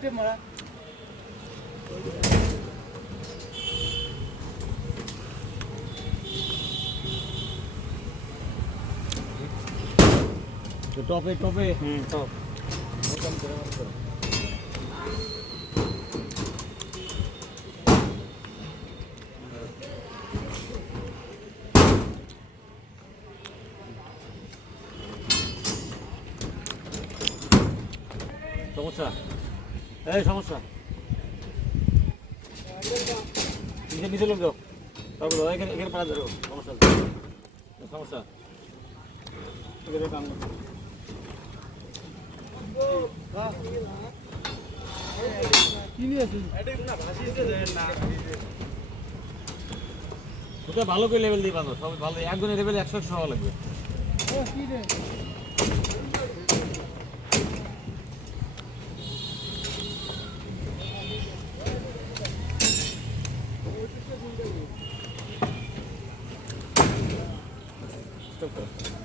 টিপ মারা টপে টপে হুম তো সমস্যা? এই সমস্যা। নিচে নিচে লোক যাও। তারপর এখানে এখানে পাড়া ধরো, সমস্যা সমস্যা। এখানে ভালো করে লেভেল দিয়ে বাঁধো? সব ভালো একজনের লেভেল একশো একশো হওয়া লাগবে। Então.